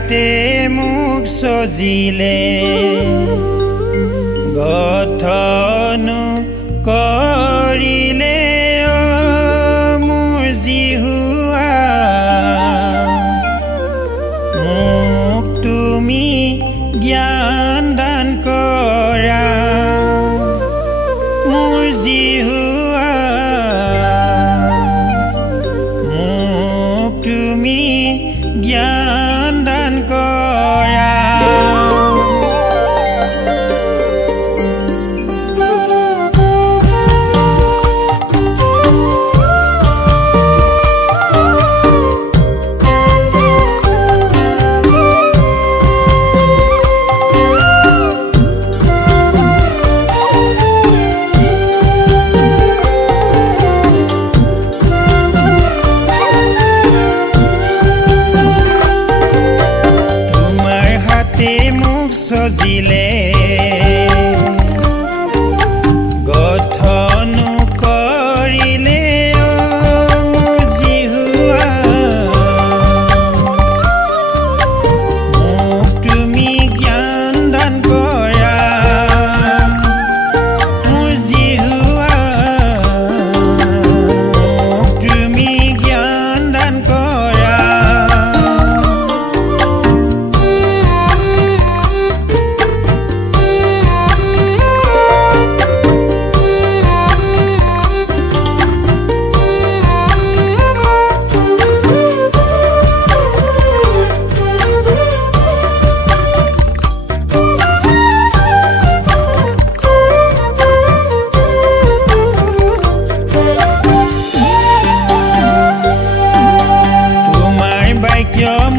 হাতে মুখ সজিলে গঠনো কৰিলে মোৰ জিহুৱা মোক তুমি জ্ঞান দান কৰা মোৰ জিহুৱা মোক তুমি জ্ঞান দান কৰা সজিলে গঠন কৰিলে মোৰ জিহুৱা মোক তুমি জ্ঞান দান কৰা মোৰ জিহুৱা মোক তুমি জ্ঞান দান কৰা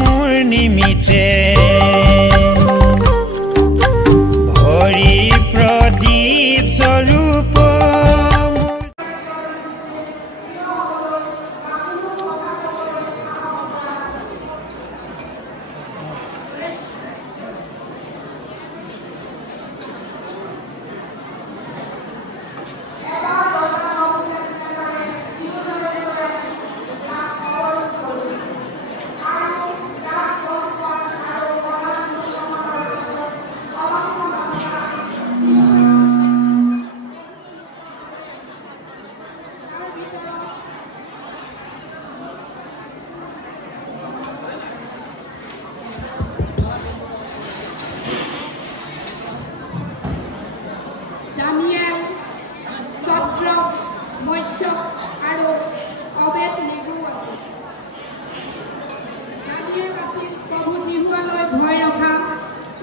মোৰ নিমিতে ভৰি প্ৰদীপ স্বৰূপ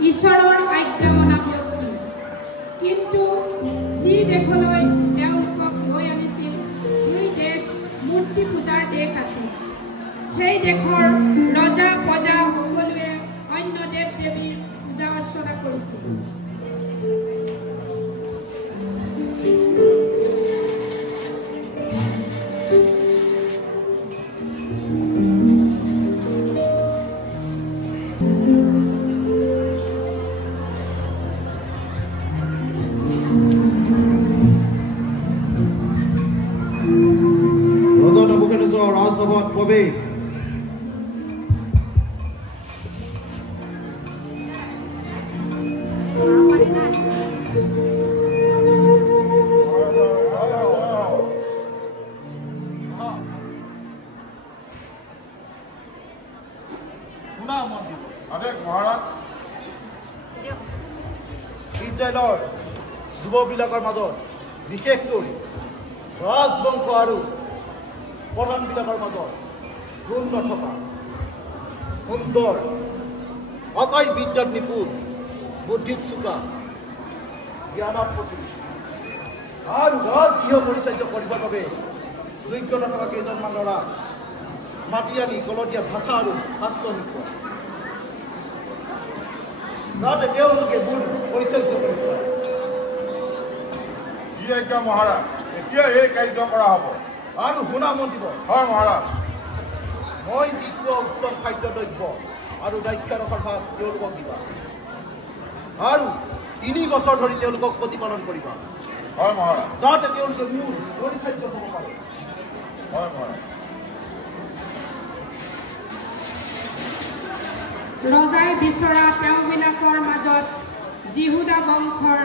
ঈশ্বৰৰ আজ্ঞা মনা ব্যক্তি কিন্তু যি দেশলৈ তেওঁলোকক লৈ আনিছিল সেই দেশ মূৰ্তি পূজাৰ দেশ আছিল সেই দেশৰ ৰজা প্ৰজা সকলোৱে অন্য দেৱ দেৱীৰ পূজা অৰ্চনা কৰিছিল ৰাজভবন প্ৰবে ইজৰাইলৰ যুৱবিলাকৰ মাজত বিশেষকৈ ৰাজবংশ আৰু প্ৰধানবিলাকৰ মাজত গুণ নথকা সুন্দৰ অতই বিদ্যাত নিপুণ বুদ্ধিত চোকা জ্ঞানত প্ৰতি আৰু ৰাজগৃহ পৰিচালিত কৰিবৰ বাবে যোগ্যতা থকা কেইজনমান ল'ৰা মাতি আনি কলতীয়া ভাষা আৰু শাস্ত্ৰ শিকোৱা যাতে তেওঁলোকে গুণ পৰিচালিত কৰিব পাৰে মহাৰাজ এতিয়া এই কাৰ্য কৰা হ'ব আৰু শুনা মন দিব হয় মহাৰাজ মই যিটো উত্তম খাদ্য দ্ৰব্য আৰু দায়িত্বৰ ভাগ তেওঁলোকক দিবা আৰু 3 বছৰ ধৰি তেওঁলোকক প্ৰতিপালন কৰিবা হয় মহাৰাজ যাতে তেওঁলোকে মোৰ পৰিচালিত হ'ব পাৰে হয় মহাৰাজ ৰজাই বিচৰা তেওঁবিলাকৰ মাজত জিহুদা বংশৰ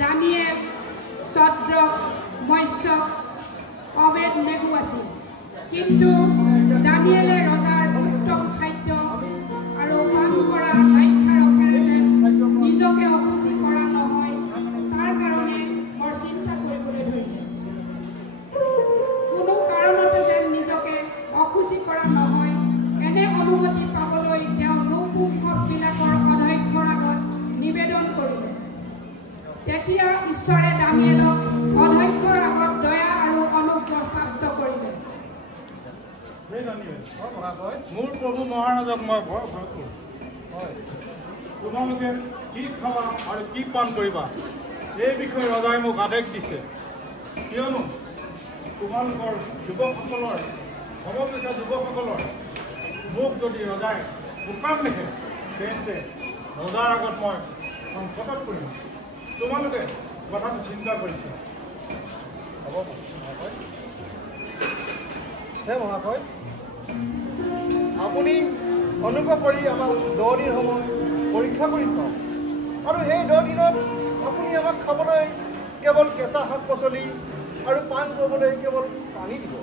দানিয়েল, ছদ্ৰক, মৎস্যক, অবেদ নেগো আছিল। কিন্তু দানিয়েলে ৰজাৰ উত্তম খাদ্য আৰু পান কৰা আখ্যাৰসেৰে যেন নিজকে অসুচি কৰা নহয় তাৰ কাৰণে বৰ চিন্তা কৰিবলৈ ধৰিলে। কোনো কাৰণতে যেন নিজকে অসুচি কৰা নহয় এনে অনুমতি পাবলৈ তেওঁ নপুংসকবিলাকৰ অধ্যক্ষৰ আগত নিবেদন কৰিলে। তেতিয়া ঈশ্বৰে দানিয়েলক অধ্যক্ষৰ আগত দয়া আৰু অনুগ্ৰহ প্ৰাপ্ত কৰিলে। মোৰ প্ৰভু মহাৰাজক মই বৰ ভয় কৰোঁ। তোমালোকে কি খাবা আৰু কি পান কৰিবা এই বিষয়ে ৰজাই মোক আদেশ দিছে। কিয়নো তোমালোকৰ যুৱকসকলৰ সমবেত যুৱকসকলৰ মোক যদি ৰজাই শুকান দেখে তেন্তে ৰজাৰ আগত মই সংকটত পৰিম। তোমালোকে কথাটো চিন্তা কৰিছা। হ'ব হে মহাশয়, আপুনি অনুগ্ৰহ কৰি আমাক 10 দিন সময় পৰীক্ষা কৰি চাওক আৰু সেই 10 দিনত আপুনি আমাক খাবলৈ কেৱল কেঁচা শাক পাচলি আৰু পান কৰিবলৈ কেৱল পানী দিব।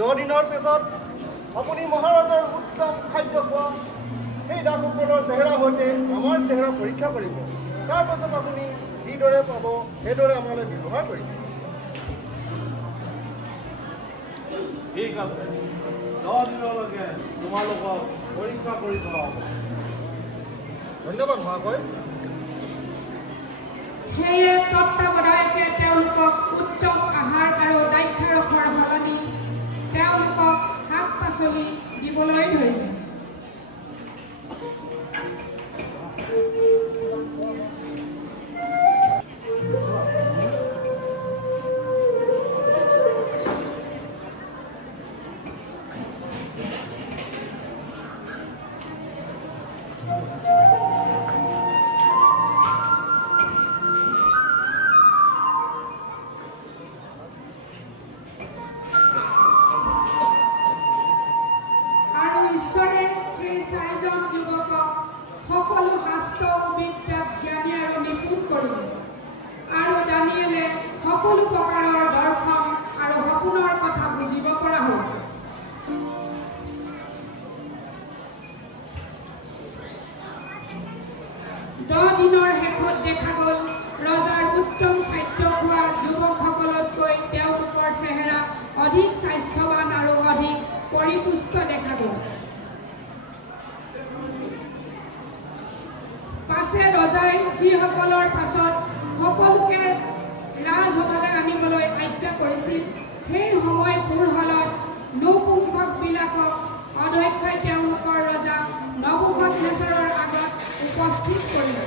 10 দিনৰ পিছত আপুনি মহাৰাজৰ উত্তম খাদ্য খোৱা সেই দাসসকলৰ চেহেৰা সৈতে আমাৰ চেহেৰা পৰীক্ষা কৰিব। তাৰপাছত আপুনি যিদৰে পাব সেইদৰে আমালৈ ব্যৱহাৰ কৰিব। ঠিক আছে, 10 দিনলৈকে তোমালোকক পৰীক্ষা কৰি চোৱা হ'ব। ধন্যবাদ মহাশয়। সেয়ে তত্ত্বাৱধায়কে তেওঁলোকক উত্তম আহাৰ আৰু দাক্ষাৰসৰ সলনি তেওঁলোকক শাক পাচলি দিবলৈ ধৰিলে। ঈশ্বৰে সেই 4জন যুৱকক সকলো শাস্ত্ৰ বিদ্যাত জ্ঞানী আৰু নিপুণ কৰিলে আৰু দানিয়েলে সকলো প্ৰকাৰৰ দৰ্শন আৰু সপোনৰ কথা বুজিব পৰা হ'ল। দহ দিনৰ শেষত দেখা গ'ল ৰজাৰ উত্তম খাদ্য খোৱা যুৱকসকলতকৈ তেওঁলোকৰ চেহেৰা অধিক স্বাস্থ্যৱান আৰু অধিক পৰিপুষ্ট দেখা গ'ল। পাছে ৰজাই যিসকলৰ পাছত সকলোকে ৰাজসভালৈ আনিবলৈ আজ্ঞা কৰিছিল সেই সময় পূৰ হলত নপুংসকবিলাকক অধ্যক্ষই তেওঁলোকৰ ৰজা নবুকদনেছৰৰ আগত উপস্থিত কৰিলে।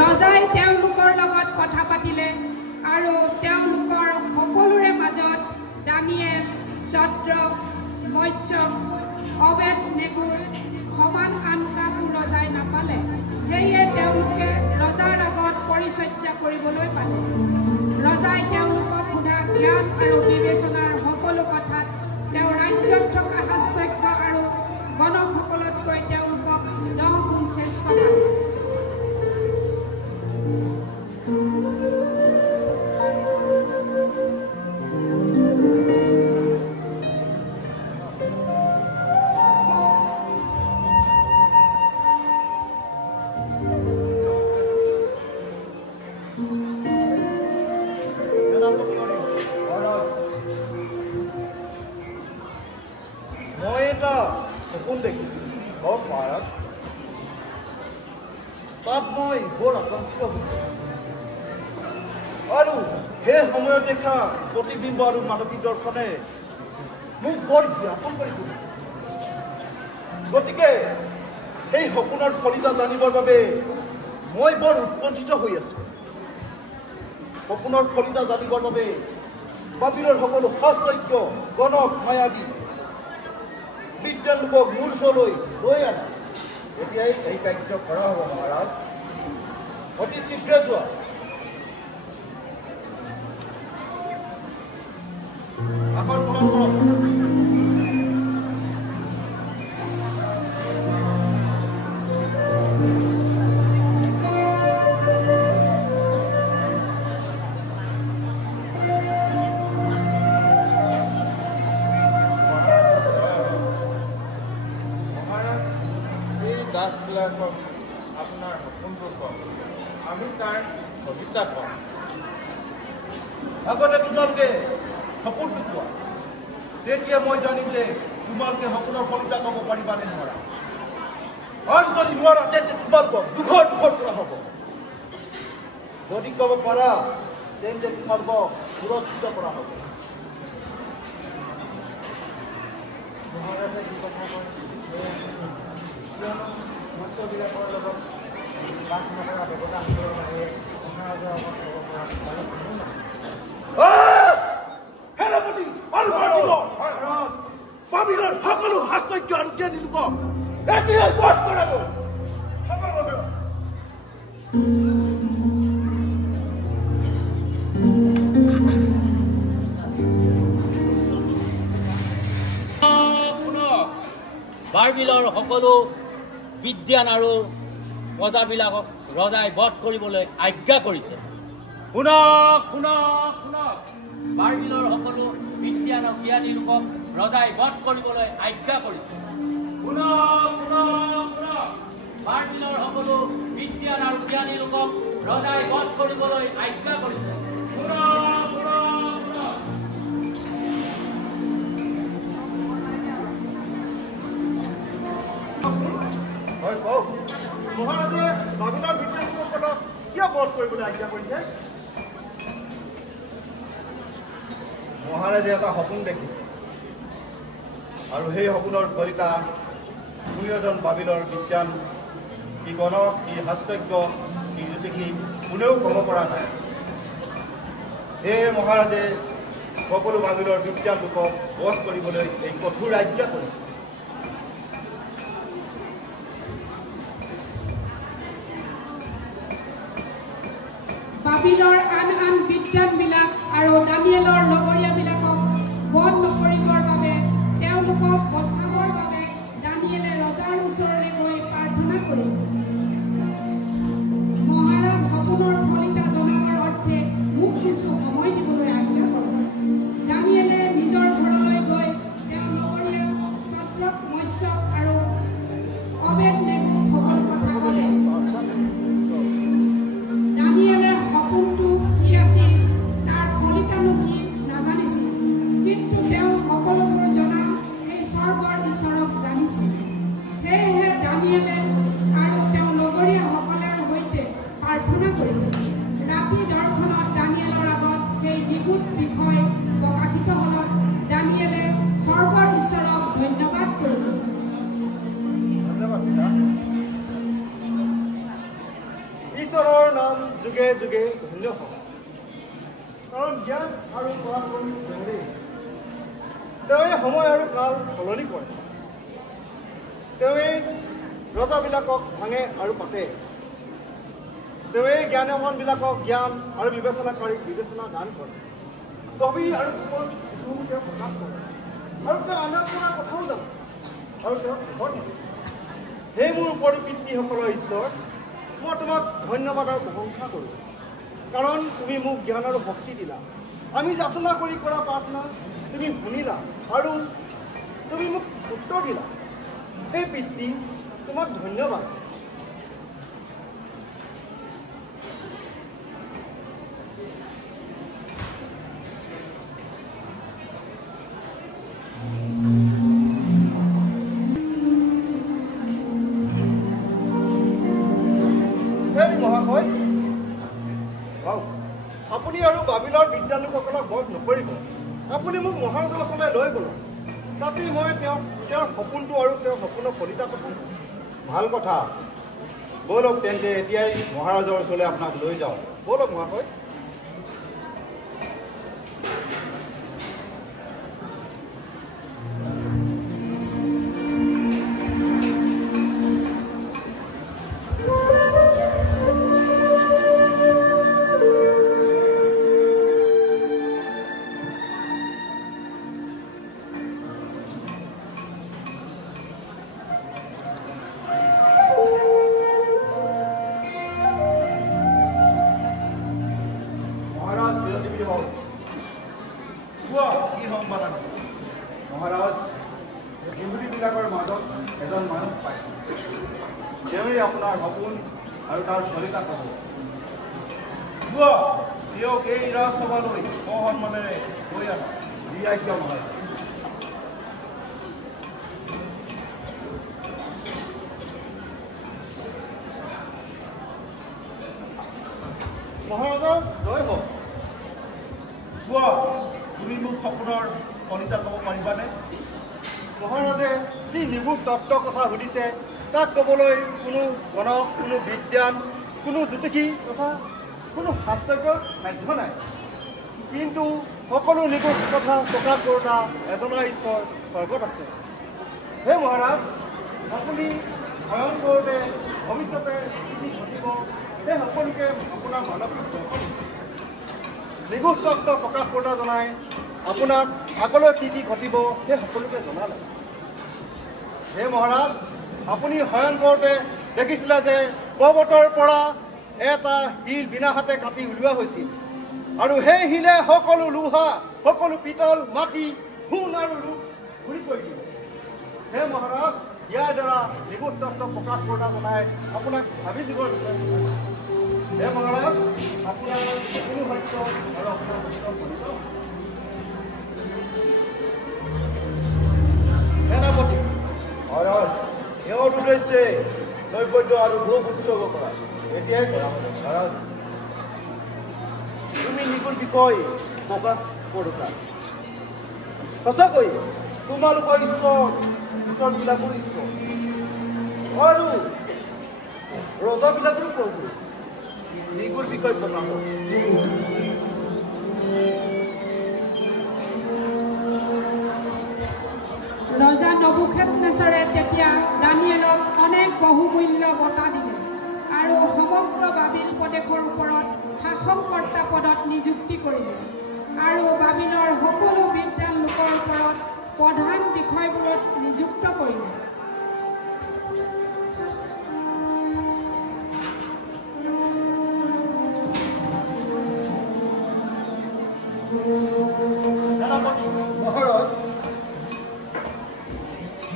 ৰজাই তেওঁলোকৰ লগত কথা পাতিলে আৰু তেওঁলোকৰ সকলোৰে মাজত দানিয়েল, ছদ্ৰক, মৎস্যক, অবেদ নেগোৰ সমান আন কাকো ৰজাই নাপালে। সেয়ে তেওঁলোকে ৰজাৰ আগত পৰিচৰ্যা কৰিবলৈ পালে। ৰজাই তেওঁলোকক সোধা জ্ঞান আৰু বিবেচনাৰ সকলো কথাত তেওঁ ৰাজ্যত থকা শাস্ত্ৰজ্ঞ আৰু গণকসকলতকৈ তেওঁলোকক 10 গুণ শ্ৰেষ্ঠ পালে। মই এটা সপোন দেখিছোঁ মহাৰাজ। তাত মই বৰ আতংকিত হৈছোঁ আৰু সেই সময়ত দেখা প্ৰতিবিম্ব আৰু মানসিক দৰ্শনে মোক বৰ জ্ঞাপন কৰি তুলিছে। গতিকে সেই সপোনৰ ফলিতা জানিবৰ বাবে মই বৰ উৎকণ্ঠিত হৈ আছোঁ। সপোনৰ ফলিতা জানিবৰ বাবে বাবিলৰ সকলো শাস্ত্ৰজ্ঞ গণক মায়াবী বিদ্যান লোকক মূল চলৈ লৈ আনা এতিয়াই এই কাৰ্য কৰা হ'ব মহাৰাজ অতি শীঘ্ৰে যোৱা আসন গ্ৰহণ কৰক আপোনাৰ সপোনটো কওক আমি তাৰ কবিতা কওঁ আগতে তোমালোকে সপোনটো কোৱা তেতিয়া মই জানিম যে তোমালোকে সপোনৰ কবিতা ক'ব পাৰিবা নে নোৱাৰা আৰু যদি নোৱাৰা তেতিয়া তোমালোকক দুখৰ পৰা হ'ব যদি ক'ব পাৰা তেন্তে তোমালোকক পুৰস্কৃত কৰা হ'ব মহাৰাজে কি কথা কয় মন্ত্ৰবিলাকৰ লগত বাস নকৰা ব্যৱস্থা কৰিব লাগে মহাৰাজৰ আগত ক'ব পৰা সেনাপতি বাবিলৰ সকলো শাস্ত্ৰজ্ঞ আৰু জ্ঞানী লোকক এতিয়াই বধ কৰাব বাৰবিলৰ সকলো বিদ্যান আৰু প্ৰজাবিলাকক ৰজাই বধ কৰিবলৈ আজ্ঞা কৰিছে শুনক শুনক শুনক বাৰবিলৰ সকলো বিদ্যান আৰু জ্ঞানী লোকক ৰজাই বধ কৰিবলৈ আজ্ঞা কৰিছে শুনক শুনক শুনক বাৰবিলৰ সকলো বিদ্যান আৰু জ্ঞানী লোকক ৰজাই বধ কৰিবলৈ আজ্ঞা কৰিছে শুনক শুনক শুনক হয় কওক মহাৰাজে বাবিলৰ বিদ্যাসকলক কিয় বধ কৰিবলৈ আজ্ঞা কৰিছে মহাৰাজে এটা সপোন দেখিছে আৰু সেই সপোনৰ ফলিতা দুই এজন বাবিলৰ বিজ্ঞান কি গণক কি শাস্ত্ৰজ্ঞ কি জ্যোতিষী কোনেও ক'ব পৰা নাই সেয়ে মহাৰাজে সকলো বাবিলৰ বিজ্ঞান লোকক বধ কৰিবলৈ এই কঠোৰ আজ্ঞা কৰিছে বাবিলৰ আন আন বিদ্যানবিলাক আৰু দানিয়েলৰ লগৰীয়াবিলাকক বধ নকৰিবৰ বাবে তেওঁলোকক বচাবৰ বাবে দানিয়েলে ৰজাৰ ওচৰলৈ গৈ প্ৰাৰ্থনা কৰিলে মহাৰাজ সপোনৰ ফলিতা জনাবৰ অৰ্থে মোক কিছু সময় দিবলৈ আজ্ঞা কৰক দানিয়েলে নিজৰ ঘৰলৈ গৈ তেওঁ লগৰীয়া ছাত্ৰক মৎস্যক আৰু অবেদনেগোক সকলো কথা ক'লে দানিয়েলে সপোনটো কি আছিল তাৰ ফলিতানো কি নাজানিছিল কিন্তু তেওঁ সকলোবোৰ জনা এই স্বৰ্গৰ ঈশ্বৰক জানিছিল সেয়েহে দানিয়েলে আৰু তেওঁ লগৰীয়াসকলৰ সৈতে প্ৰাৰ্থনা কৰিলে ৰাতি দৰ্শনত দানিয়েলৰ আগত সেই নিগুড বিষয় প্ৰকাশিত হ'লত দানিয়েলে স্বৰ্গৰ ঈশ্বৰক ধন্যবাদ কৰিলে ধন্যবাদ ঈশ্বৰৰ নাম যুগে যুগে ধন্য হওক কাৰণ জ্ঞান আৰু পৰাক্ৰমী তেওঁৱে সময় আৰু কাল সলনি কৰে তেওঁৱে ৰজাবিলাকক ভাঙে আৰু পাতে তেওঁৱে জ্ঞানৱানবিলাকক জ্ঞান আৰু বিবেচনাকাৰীক বিবেচনা দান কৰে কবি আৰু তেওঁ প্ৰকাশ কৰে আৰু তেওঁ আনৰ পৰা কথাও জানে আৰু তেওঁ খবৰ দিয়ে সেই মোৰ ওপৰত পিতৃসকলৰ ঈশ্বৰ মই তোমাক ধন্যবাদ আৰু প্ৰশংসা কৰোঁ কাৰণ তুমি মোক জ্ঞান আৰু শক্তি দিলা আমি যাচনা কৰি কৰা প্ৰাৰ্থনা তুমি শুনিলা আৰু তুমি মোক উত্তৰ দিলা সেই পিতৃ তোমাক ধন্যবাদ মহাশয় আপুনি আৰু বাবিলৰ বিদ্যালোকসকলক বধ নকৰিব আপুনি মোক মহাৰাজৰ ওচৰলৈ লৈ গ'ল তাতে মই তেওঁৰ সপোনটো আৰু তেওঁৰ সপোনৰ ফলিতা কথা ভাল কথা ব'লক তেন্তে এতিয়াই মহাৰাজৰ ওচৰলৈ আপোনাক লৈ যাওঁ ব'লক মহাশয় ৰজাৰ কলিতা ক'ব যোৱা তেওঁক এই ৰাজসভালৈ সসন্মানেৰে লৈ আনা দি আজ্ঞা মহাৰাজ মহাৰাজা জয় হওক কোৱা তুমি মোক সপোনৰ কলিতা ক'ব পাৰিবানে মহাৰাজে যি নিৰ্মূল তত্ত্বৰ কথা সুধিছে তাক ক'বলৈ কোনো গণক কোনো বিদ্যান কোনো জ্যোতিষী তথা কোনো শাস্ত্ৰজ্ঞৰ সাধ্য নাই কিন্তু সকলো নিৰ্মূল কথা প্ৰকাশ কৰোঁতা এজনা ঈশ্বৰ স্বৰ্গত আছে হে মহাৰাজ আপুনি ভয়ন কৰোঁতে ভৱিষ্যতে কি ঘটিব সেই সকলোকে আপোনাৰ মানসিক দৰ্শন নিগুণ তত্ত্ব প্ৰকাশ কৰোঁতা জনাই আপোনাক আগলৈ কি কি ঘটিব সেই সকলোকে জনালে হে মহাৰাজ আপুনি শয়ন কৰোঁতে দেখিছিলে যে পৰ্বতৰ পৰা এটা শিল বিনা হাতে কাটি উলিওৱা হৈছিল আৰু সেই শিলে সকলো লোহা সকলো পিতল মাটি সোণ আৰু ৰূপ ঘূৰি পৰিছিল হে মহাৰাজ ইয়াৰ দ্বাৰা নিগুণ তত্ত্ব প্ৰকাশ কৰোঁতা জনাই আপোনাক ভাবি দিবৰ হে মহাৰাজ আপোনাৰ কোনো সত্য আৰু আপোনাৰ সত্য কৰিত সেনাপতি মহাৰাজ তেওঁৰ উদ্দেশ্যে নৈবদ্য আৰু ভোগ উৎসৰ্গ কৰা এতিয়াই কৰা হ'ব মহাৰাজ তুমি নিগুণ বিষয় প্ৰকাশ কৰোঁতা সঁচাকৈ তোমালোকৰ ঈশ্বৰবিলাকৰ ঈশ্বৰ আৰু ৰজাবিলাকৰো প্ৰভু নিগুণ বিষয় প্ৰকাশ ৰজা নবুখাদনেছৰে তেতিয়া দানিয়েলক অনেক বহুমূল্য বঁটা দিলে আৰু সমগ্ৰ বাবিল প্ৰদেশৰ ওপৰত শাসনকৰ্তা পদত নিযুক্তি কৰিলে আৰু বাবিলৰ সকলো বিদ্যান লোকৰ ওপৰত প্ৰধান বিষয়বোৰত নিযুক্ত কৰিলে মহাৰাজ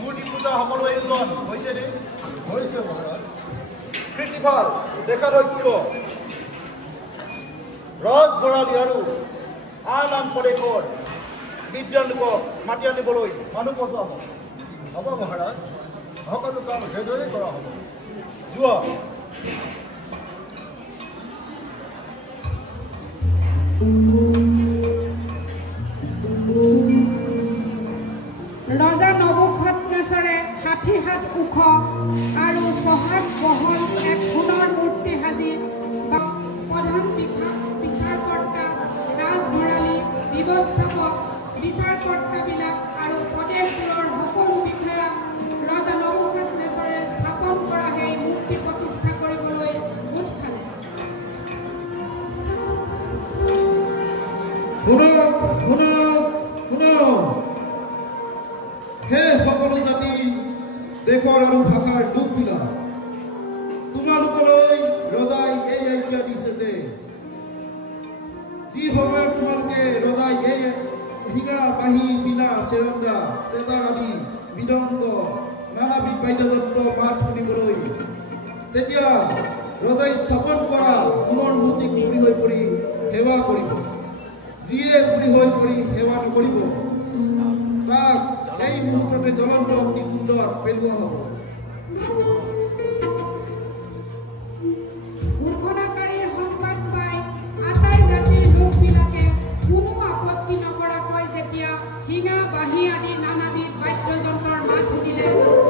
মূৰ্তি পূজা সকলো আয়োজন হৈছেনে হৈছে মহাৰাজ কৃতিপাল দেখাদক্ষ ৰজ বৰালী আৰু আন আন প্ৰদেশৰ বিদ্যান লোকক মাতি আনিবলৈ মানুহ পঠোৱা হ'ব মহাৰাজ সকলো কাম সেইদৰে কৰা হ'ব যোৱা ৰজা নবুখাদনেছৰে ৬০ হাত ওখ আৰু ৬ হাত বহল এক সোণৰ মূৰ্তি সাজি প্ৰধান বিচাৰকৰ্তা ৰাজভৰালী ব্যৱস্থাপক বিচাৰকৰ্তাবিলাক আৰু প্ৰদেশবোৰৰ সকলো বিষয়া ৰজা নবুখাদনেছৰে স্থাপন কৰা সেই মূৰ্তি প্ৰতিষ্ঠা কৰিবলৈ গোট খালে সেই সকলো জাতি দেশৰ আৰু ভাষাৰ লোকবিলাক তোমালোকলৈ ৰজাই এই আজ্ঞা দিছে যে যি সময়ত তোমালোকে ৰজাই এই হিঙা বাঁহী বীণা চেৰংগা চেতাৰ আদি মৃদংগ নানাবিধ বাদ্যযন্ত্ৰ মাত শুনিবলৈ তেতিয়া ৰজাই স্থাপন কৰা সোণৰ মূৰ্তিক গুৰি হৈ পৰি সেৱা কৰিব যিয়ে গুৰি হৈ পৰি সেৱা নকৰিব তাক এই মুহূৰ্ততে জ্বলন্ত অগ্নিকুণ্ডত পেলোৱা হ'ব ঘোষণাকাৰীৰ সংবাদ পাই আটাই জাতিৰ লোকবিলাকে কোনো আপত্তি নকৰাকৈ যেতিয়া শিঙা বাঁহী আদি নানাবিধ বাদ্যযন্ত্ৰৰ মাত শুনিলে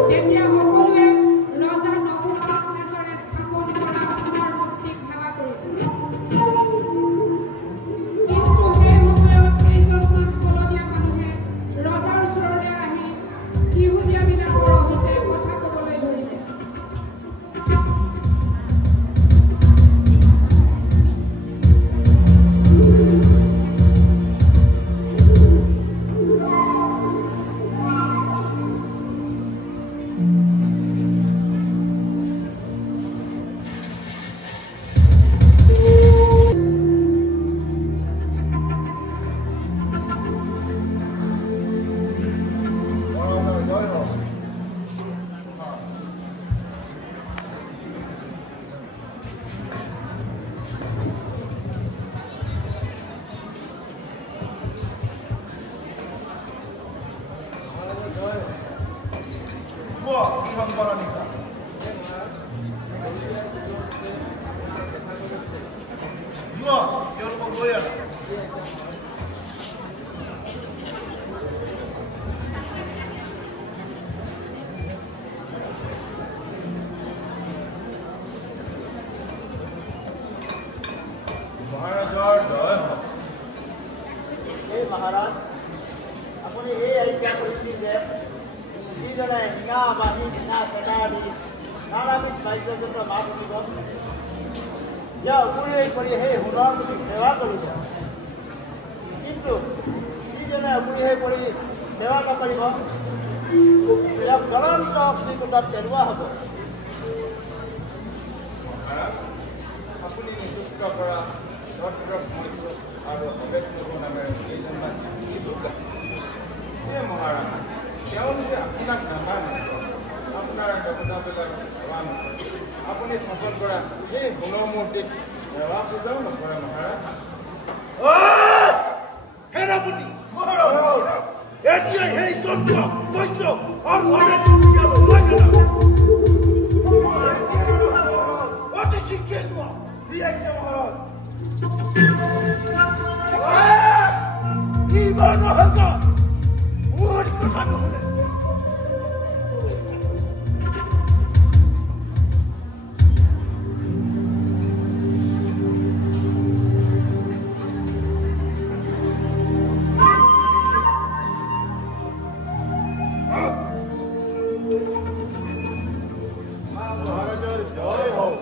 তেতিয়া সকলোৱে ৰজা নবুখাদনেছৰে স্থাপন কৰা সোণৰ মূৰ্তিক সেৱা কৰিলে কিন্তু সেই সময়ত কেইজনমান কলনীয়া মানুহে ৰজাৰ ওচৰলৈ আহি যিহুদীয়াবিলাকৰ সৈতে কথা ক'বলৈ ধৰিলে যোৱা তেওঁলোকক লৈ আনা মহাৰাজৰ জয় হওক এই মহাৰাজ আপুনি এই আজ্ঞা কৰিছিল যে যিজনে হিঙা বাঁহী দিনা চেতা আদি নানাবিধ বাদ্যযন্ত্ৰ মাত শুনিব ইয়াৰ উপৰি কৰি সেই সোণৰ প্ৰতি সেৱা কৰিব কিন্তু যিজনে উপৰি কৰি সেৱা নকৰিব তেওঁক জ্বলন্ত অগ্নিকুণ্ডত পেলোৱা হ'ব আপুনি নিযুক্ত কৰা আৰু মহাৰাজ তেওঁলোকে আপোনাক নামানে আপোনাৰ দেৱতাবিলাক সেৱা নকৰে আপুনি স্থাপন কৰা এই সোণৰ মূৰ্তিক সেৱা পূজাও নকৰে মহাৰাজ সেনাপতি এতিয়া সেই চন্দ্ৰ বৈশ্য আৰু অতি শীঘ্ৰে যোৱা মহাৰাজ ইমান অহংকাৰ মোৰ কথা নুশুনে মহাৰাজৰ জয় হওক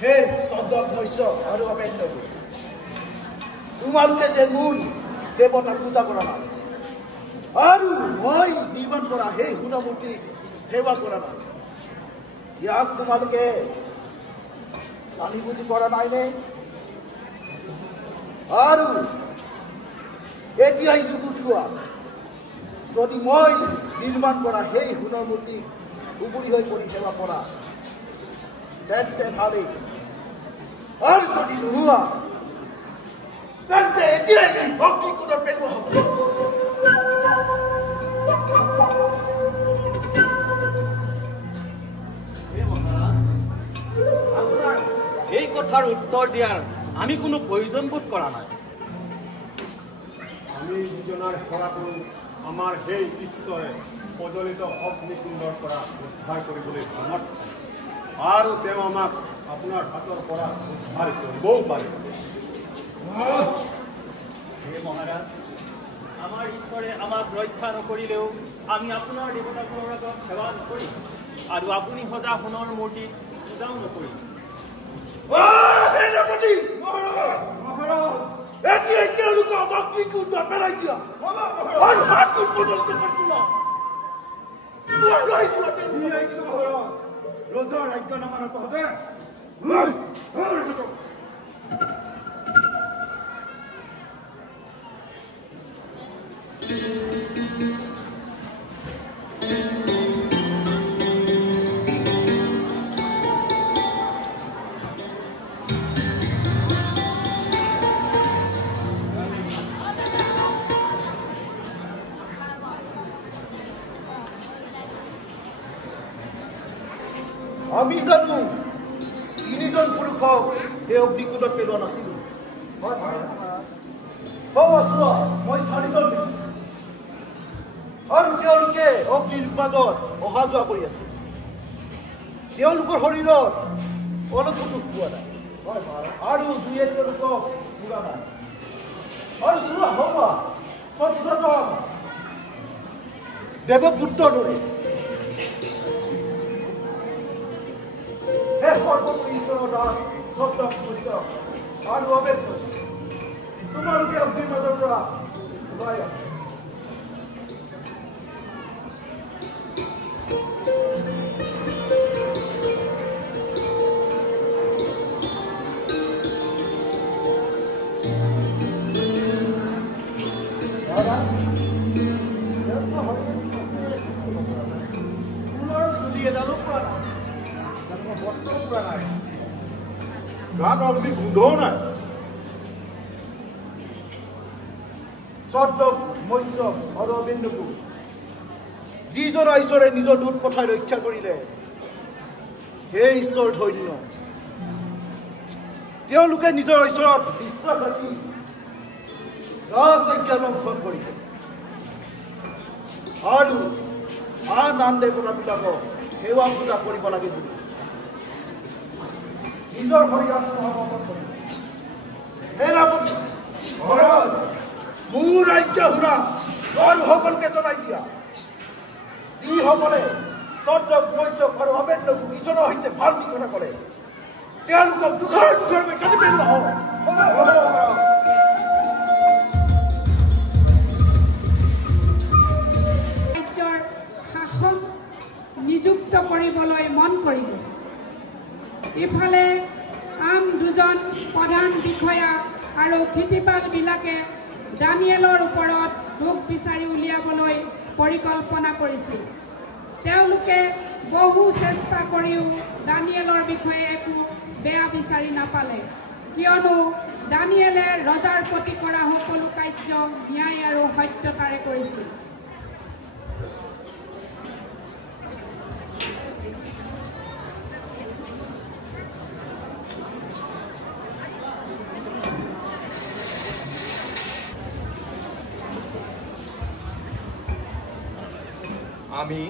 হে চন্দ্ৰ বৈশ্য আৰু অপেন্দ্ৰ তোমালোকে যে মোৰ দেৱতাক পূজা কৰা নাই আৰু মই নিৰ্মাণ কৰা সেই সোণমূৰ্তিক সেৱা কৰা নাই ইয়াক তোমালোকে জানি বুজি কৰা নাইনে আৰু এতিয়াই যুগুত লোৱা যদি মই নিৰ্মাণ কৰা সেই সোণৰ মূৰ্তিক উবুৰি হৈ পৰি সেৱা কৰা তেন্তে ভালেই আৰু যদি নোহোৱা তেন্তে এতিয়াই এই অগ্নিকুণ্ডত পেলোৱা হ'ব আপোনাৰ এই কথাৰ উত্তৰ দিয়াৰ আমি কোনো প্ৰয়োজন বোধ কৰা নাই আমি যিজনাৰ সেৱা কৰোঁ আমাৰ সেই ঈশ্বৰে প্ৰজ্বলিত অগ্নিকুণ্ডৰ পৰা উদ্ধাৰ কৰিবলৈ সমৰ্থ আৰু তেওঁ আমাক আপোনাৰ হাতৰ পৰা উদ্ধাৰ কৰিবও পাৰে হে মহাৰাজ আমাৰ ঈশ্বৰে আমাক ৰক্ষা নকৰিলেও আমি আপোনাৰ দেৱতাবোৰৰ আগত সেৱা নকৰিম আৰু আপুনি সজা সোণৰ মূৰ্তিত পূজাও নকৰিম এতিয়াই তেওঁলোকক অগ্নিকুণ্ডত পেলাই দিয়া আৰু হাতটো প্ৰজ্বলিত কৰি তোলা ৰজাৰ আজ্ঞা নমানৰ পাছতে আমি জানো তিনিজন পুৰুষক সেই অগ্নিকুণ্ডত পেলোৱা নাছিলো মই চাৰিজন দেখিছো আৰু তেওঁলোকে অগ্নিৰ মাজত অহা যোৱা কৰি আছে তেওঁলোকৰ শৰীৰত অলপো দুখ পোৱা নাই আৰু জুয়ে তেওঁলোকক পুৰা নাই আৰু চোৱা হবা চন্দ্ৰজন দেৱপুত্ৰৰ দৰে আৰু অবেদ্য তোমালোকে অগ্নিৰ মাজৰ পৰা ওলাই আহা গাত অগ্নি গোন্ধও নাই চন্দ্ৰ মৎস্য আৰু অবিন্দুকু যিজন ঈশ্বৰে নিজৰ দূত পঠাই ৰক্ষা কৰিলে সেই ঈশ্বৰ ধন্য তেওঁলোকে নিজৰ ঈশ্বৰত বিশ্বাস ৰাখি ৰাজজ্ঞা লংঘন কৰিছে আৰু আন দেৱতাবিলাকক সেৱা পূজা কৰিব লাগে বুলি নিজৰ শৰীৰত সমৰ্পণ কৰিছে। মহাৰাজ মোৰ আজ্ঞা শুনা আৰু সকলোকে জনাই দিয়া যিসকলে চন্দ্ৰক মৎস্যক আৰু অবেদনকো ঈশ্বৰৰ সৈতে ভাল ঠিকনা কৰে তেওঁলোকক দুখৰকৈ কাটি পেলোৱা হওক। ৰাজ্যৰ শাসন নিযুক্ত কৰিবলৈ মন কৰিব। ইফালে আন দুজন প্ৰধান বিষয়া আৰু ক্ষিতিপালবিলাকে দানিয়েলৰ ওপৰত দোষ বিচাৰি উলিয়াবলৈ পৰিকল্পনা কৰিছিল। তেওঁলোকে বহু চেষ্টা কৰিও দানিয়েলৰ বিষয়ে একো বেয়া বিচাৰি নাপালে, কিয়নো দানিয়েলে ৰজাৰ প্ৰতি কৰা সকলো কাৰ্য ন্যায় আৰু সত্যতাৰে কৰিছিল। আমি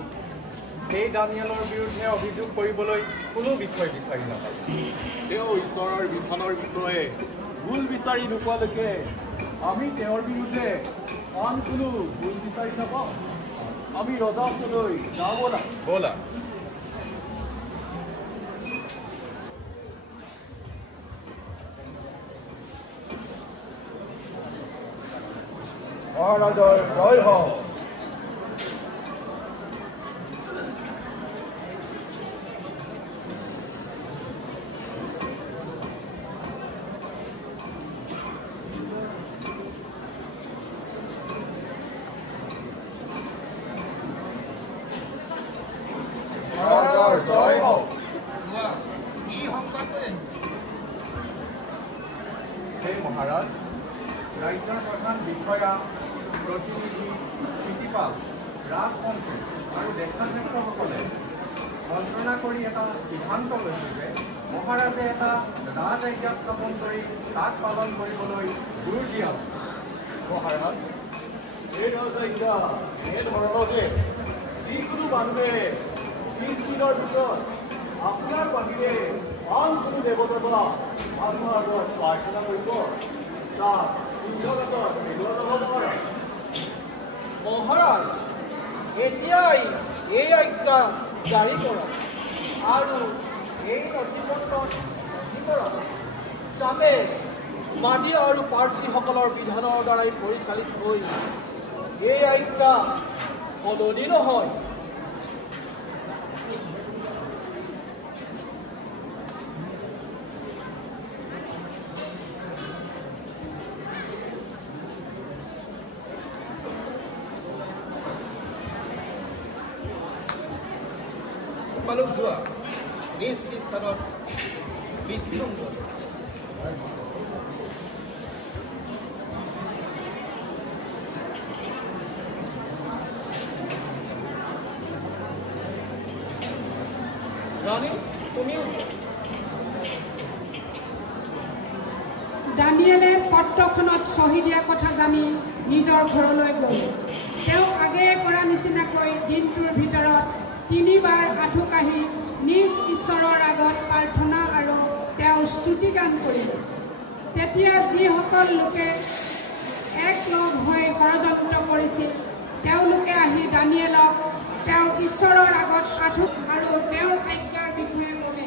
সেই দানিয়েলৰ বিৰুদ্ধে অভিযোগ কৰিবলৈ কোনো বিষয় বিচাৰি নাপালোঁ। তেওঁ ঈশ্বৰৰ বিধানৰ বিষয়ে ভুল বিচাৰি নোপোৱালৈকে আমি তেওঁৰ বিৰুদ্ধে আন কোনো ভুল বিচাৰি নাপাওঁ। আমি ৰজা ওচৰলৈ যাওঁ ব'লা। মহাৰাজৰ জয় হওক। মহাৰাজ ৰাজ্যৰ প্ৰধান বিষয়া প্ৰতিনিধি ক্ষিতিপাল ৰাজমন্ত্ৰী আৰু দেশাধ্যক্ষসকলে মন্ত্ৰণা কৰি এটা সিদ্ধান্ত লৈছে যে মহাৰাজে এটা ৰাজআজ্ঞা স্থাপন কৰি তাক পালন কৰিবলৈ জোৰ দিয়া হৈছে। মহাৰাজ এই ৰাজআজ্ঞা এনেধৰণৰ যে যিকোনো মানুহে 30 দিনৰ ভিতৰত আপোনাৰ বাহিৰে আন কোনো দেৱতাৰ পৰা মানুহৰ আগত প্ৰাৰ্থনা কৰিব তাক মহাৰাজ এতিয়াই এই আজ্ঞা জাৰি কৰক আৰু এই নথিপত্ৰ কৰক যাতে মাদিয়া আৰু পাৰ্চীসকলৰ বিধানৰ দ্বাৰাই পৰিচালিত হৈ এই আজ্ঞা সলনি নহয়। তোমালোক যোৱা নিজ নিজ স্থানত বিশ্ৰাম লোৱা। ৰাণী তুমিও দানিয়েলে পত্ৰখনত চহী দিয়া কথা জানি নিজৰ ঘৰলৈ গ'ল। তেওঁ আগেয়ে কৰা নিচিনাকৈ দিনটোৰ ভিতৰত 3 বাৰ আঁঠু কাঢ়ি নিজ ঈশ্বৰৰ আগত প্ৰাৰ্থনা আৰু তেওঁৰ স্তুতি গান কৰিলে। তেতিয়া যিসকল লোকে একলগ হৈ ষড়যন্ত্ৰ কৰিছিল তেওঁলোকে আহি দানিয়েলক তেওঁৰ ঈশ্বৰৰ আগত আঁঠু আৰু তেওঁৰ আজ্ঞাৰ বিষয়ে ক'লে।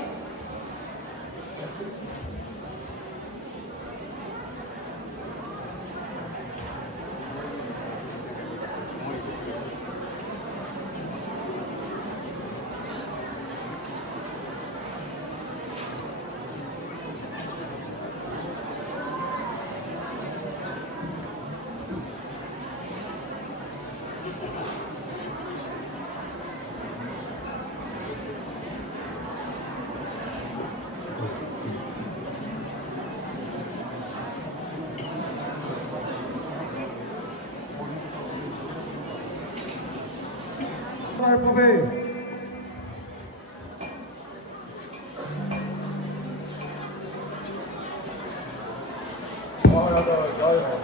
বাবে মহাৰাজৰ জয় হওক।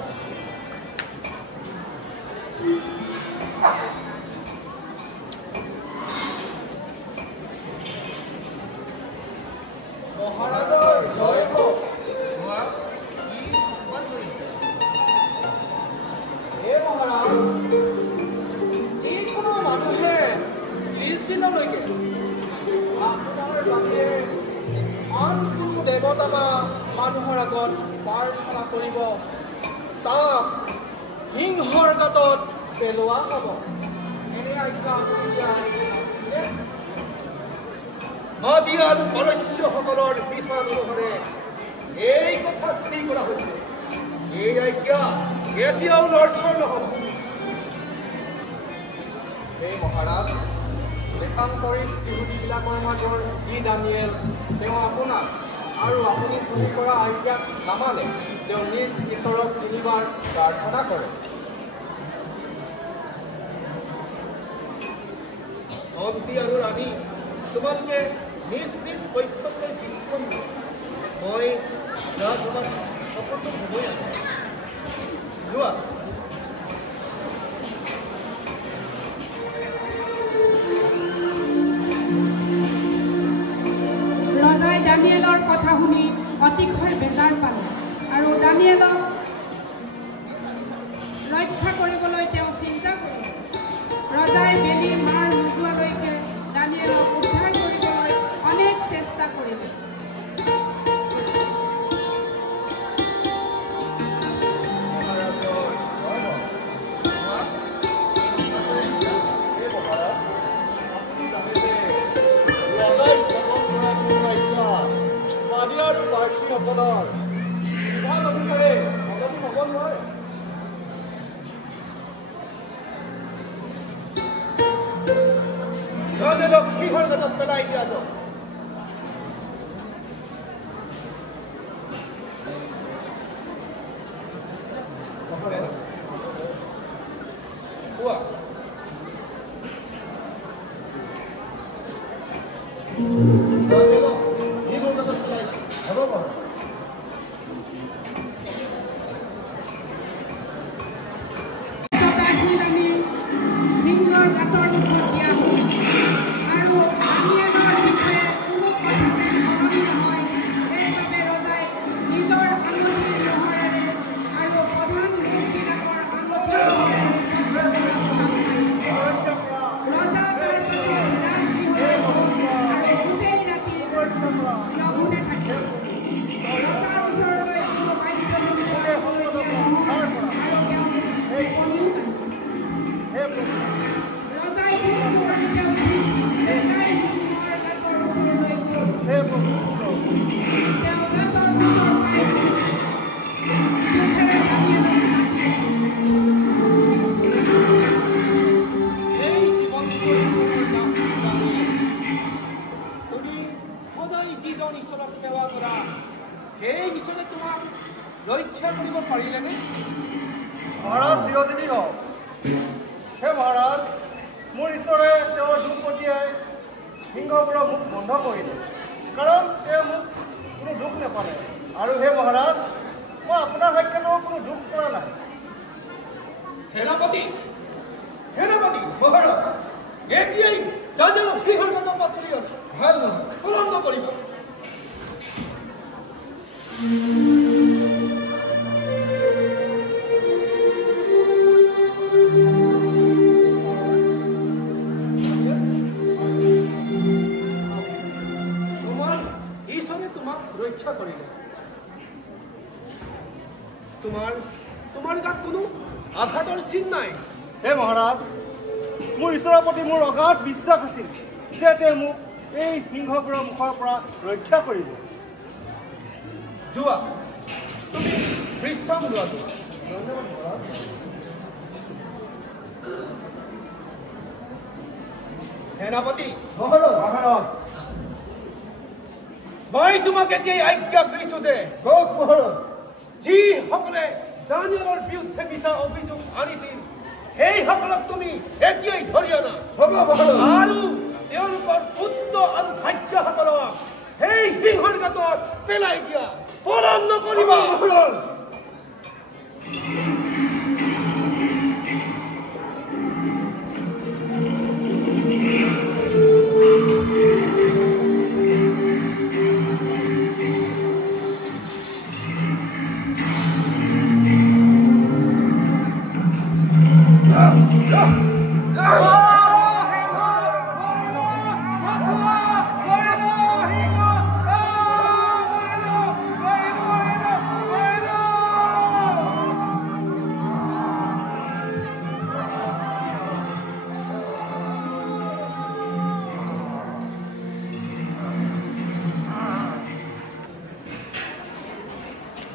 মহাৰাজৰ জয় হওক। হে মহাৰাজ, যিকোনো মানুহে 30 দিনলৈকে আপোনাৰ বাবে আন কোনো দেৱতা বা মানুহৰ আগত প্ৰাৰ্থনা কৰিব, তাক সিংহৰ গাঁতত পেলোৱা হ'ব। এনে আজ্ঞা মাদী আৰু পৰস্যসকলৰ বিধান অনুসাৰে এই কথা স্থিৰ কৰা হৈছে। এই আজ্ঞা এতিয়াও লৰচৰ নহ'ব। এই মহাৰাজ, লেখান্তৰিত যিহুদীবিলাকৰ মাজৰ যি দানিয়েল, তেওঁ আপোনাক আৰু আপুনি চুৰি কৰা আজ্ঞাক নামানে, তেওঁ নিজ ঈশ্বৰক 3 বাৰ প্ৰাৰ্থনা কৰে। মন্ত্ৰী আৰু ৰাণী, তোমালোকে নিজ নিজ পক্ষলৈ বিশ্ৰাম দিয়া। মই ৰাজসভাত সকলো সময় আছে। যোৱা। ৰজাই দানিয়েলৰ কথা শুনি অতিশয় বেজাৰ পালে আৰু দানিয়েলক ৰক্ষা কৰিবলৈ তেওঁ চিন্তা কৰিলে। ৰজাই বেলি মাৰ নোযোৱালৈকে দানিয়েলক উদ্ধাৰ কৰিবলৈ অনেক চেষ্টা কৰিলে। কিহৰ গাতত পেলাই দিয়া যাওক। কোৱা। কিহৰ গাতত পেলাইছে? হ'ব বাৰু। মহাৰাজ চিৰজীৱী হওক। হে মহাৰাজ, মোৰ ঈশ্বৰে তেওঁৰ দুখ পঠিয়াই সিংহৰ পৰা মুখ বন্ধ কৰিলে, কাৰণ তেওঁ মোক কোনো দুখ নাপালে। আৰু হে মহাৰাজ, মই আপোনাৰ সাক্ষাতৰ কোনো দুখ কৰা নাই। সেনাপতি, সেনাপতি মহাৰাজ, এতিয়াই দানিয়েলক সিংহৰ গাঁতত পাতৰি ভাল নহয়, পলন্দ কৰিব। ৰক্ষা কৰিলে। তোমাৰ গাত কোনো আঘাতৰ চিন নাই। হে মহাৰাজ, মোৰ ঈশ্বৰৰ প্ৰতি মোৰ অগাধ বিশ্বাস আছিল যে তেওঁ মোক এই সিংহবোৰৰ মুখৰ পৰা ৰক্ষা কৰিব। যোৱা, তুমি বিশ্ৰাম লোৱা। ধন্যবাদ মহাৰাজ। সেনাপতি মহাৰাজ, মই তোমাক এতিয়াই আজ্ঞা কৰিছো যে যিসকলে দানিয়েলৰ বিৰুদ্ধে মিছা অভিযোগ আনিছিল সেইসকলক তুমি এতিয়াই ধৰি আনা আৰু তেওঁলোকৰ পুত্ৰ আৰু ভাৰ্যাসকলক সেই সিংহৰ গাঁতত পেলাই দিয়া, পলম নকৰিবা।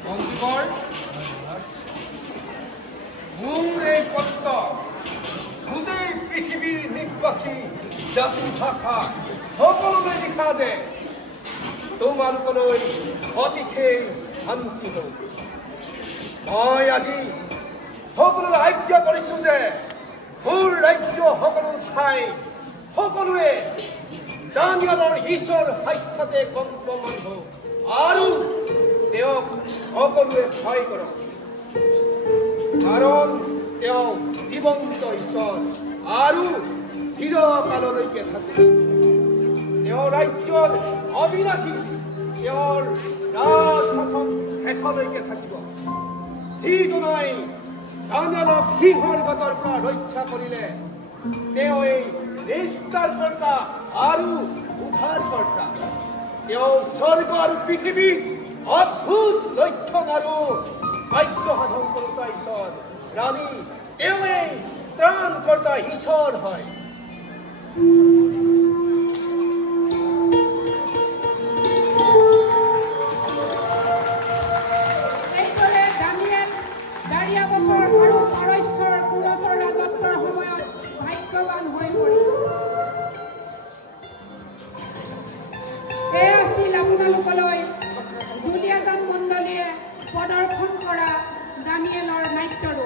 বন্ধুবৰ মোৰ এই পত্ৰ গোটেই পৃথিৱীৰ নিবাসী জাতি ভাষা সকলোলৈ লিখা যে তোমালোকলৈ অতিশেই শান্তি হওক। মই আজি সকলোৰে আজ্ঞা কৰিছো যে মোৰ ৰাজ্য সকলো ঠাই সকলোৱে দানিয়েলৰ ঈশ্বৰ সাক্ষাতে কম্পমান হওক আৰু তেওঁক সকলোৱে ভয় কৰক, কাৰণ তেওঁ জীৱন্ত ঈশ্বৰ আৰু চিৰকাললৈকে থাকে। তেওঁৰ ৰাজ্যৰ অবিনাশী, তেওঁৰ ৰাজশাসন শেষলৈকে থাকিব। যিজনাই দানিয়েলক সিংহৰ গাঁতৰ পৰা ৰক্ষা কৰিলে তেওঁ এই নিষ্ঠাৰ কৰ্তা আৰু উদ্ধাৰকৰ্তা। তেওঁ স্বৰ্গ আৰু পৃথিৱীত অদ্ভুত লক্ষণ আৰু কাৰ্য সাধন কৰোতা ঈশ্বৰ ৰাণী, তেওঁৱেই ত্ৰাণকৰ্তা ঈশ্বৰ হয়। দুলীয়াজান মণ্ডলীয়ে প্ৰদৰ্শন কৰা দানিয়েলৰ নাট্যৰ